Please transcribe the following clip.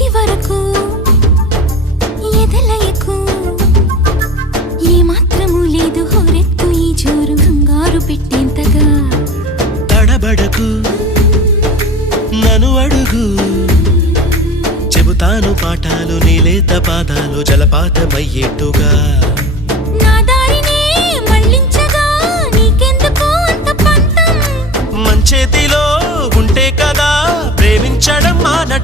ఇది వరకు ఎదలయకు ఏ మాత్రము లేదు హోరెత్తు ఈ జోరు కంగారు పెట్టేంతగా తడబడకు నన్ను అడుగు చెబుతాను పాఠాలు నీలేత పాదాలు జలపాతమయ్యేట్టుగా నా దారినే మళ్ళించగా నీకెందుకు అంత పంతం మంచేతిలో ఉంటే కదా ప్రేమించడం మానట